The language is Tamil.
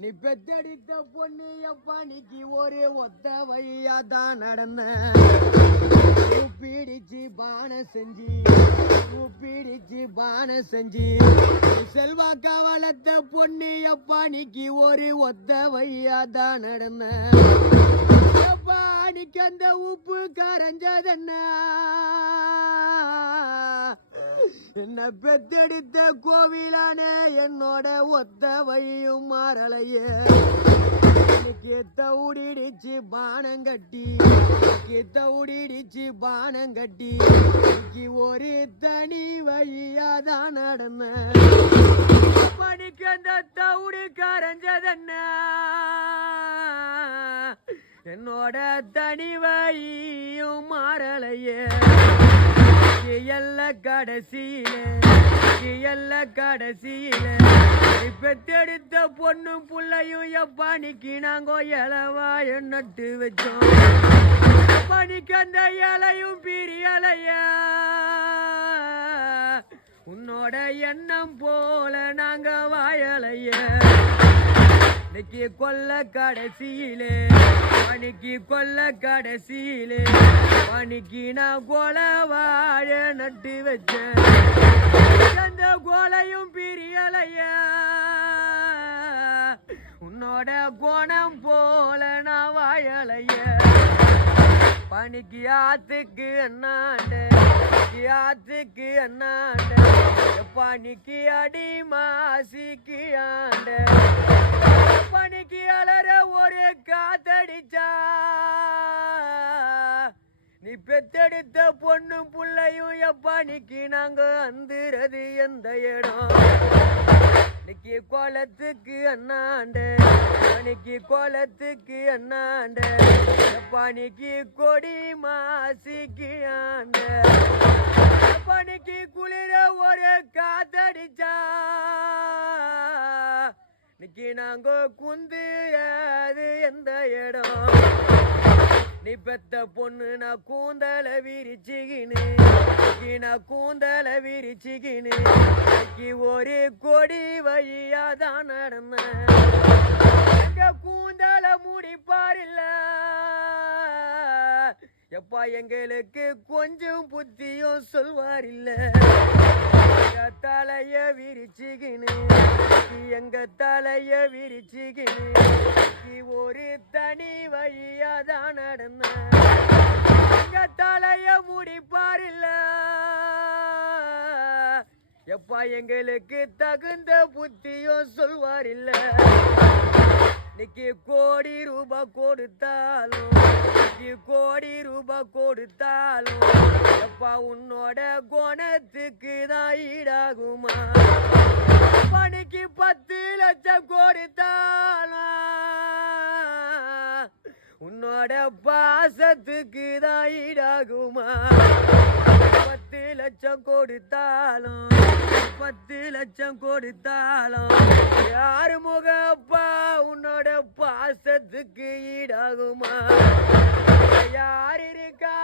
நீ பெத்தடித்த பொண்ணு பணிக்கு ஒரே ஒத்த வழியாதான் நடந்த பீடிச்சு பானை செஞ்சு செல்வாக்கா வளர்த்த பொண்ணு பணிக்கு ஒரு ஒத்த வழியாதான் நடந்த பாணிக்கு அந்த உப்பு கரைஞ்சதென்ன என்ன பெத்தெடுத்த கோவிலானே என்னோட ஒத்த வழியும் மாறலையே தவுடிச்சு பானம் கட்டி ஒரு தனி வழியாதான் நடந்த பணிக்கு அந்த தவுடு கரைஞ்சதென்ன என்னோட தனி வழியும் மாறலையே கடைசியில பெத்தெடுத்த பொண்ணும் புள்ளையும் பணிக்கு நாங்கோ இலவாய நட்டு வச்சோம் பணிக்கு அந்த இலையும் பிரியலைய உன்னோட எண்ணம் போல நாங்க வாயலைய இன்னைக்கு கொல்ல கடைசியிலே பணிக்கு நான் கொல வாழ நட்டு வச்சேன் அந்த கோலையும் பிரியலைய உன்னோட குணம் போல நான் வாழலைய பணிக்கு ஆத்துக்கு அண்ணாண்ட பணிக்கு அடி மாசிக்கு ஆண்ட பணிக்கு அலற ஒரு காத்தடிச்சா நீ பெத்தெடுத்த பொண்ணும் புள்ளையும் எப்பணிக்கு நாங்க அந்துறது எந்த இடம் இன்னைக்கு கோலத்துக்கு அண்ணாண்ட பணிக்கு கொடி மாசிக்கு ஆண்ட பணிக்கு குளிர ஒரு காத்தடிச்சா இன்னைக்கு நாங்க குந்துறது எந்த இடம் நீ பெத்த பொண்ணு நான் கூந்தல விரிச்சிகினு ஒரு கொடி வழியாதான் நடந்த கூந்தல முடிப்பாரில்ல எப்பா எங்களுக்கு கொஞ்சம் புத்தியும் சொல்வாரில்ல தலைய விரிச்சிகினு ஒரு தனி வழியாதான் நடந்த தலைய முடிப்பாரில்ல எப்பா எங்களுக்கு தகுந்த புத்தியும் சொல்வாரில்ல இன்னைக்கு கோடி ரூபாய் கொடுத்தாலும் எப்பா உன்னோட குணத்துக்கு தான் ஈடாகுமா பணிக்கு 10 லட்சம் கொடுத்தாலும் உன்னோட பாசத்துக்கு தான் ஈடாகுமா 10 லட்சம் கொடுத்தாலும் யாரு முகப்பா உன்னோட பாசத்துக்கு ஈடாகுமா யார் இருக்கா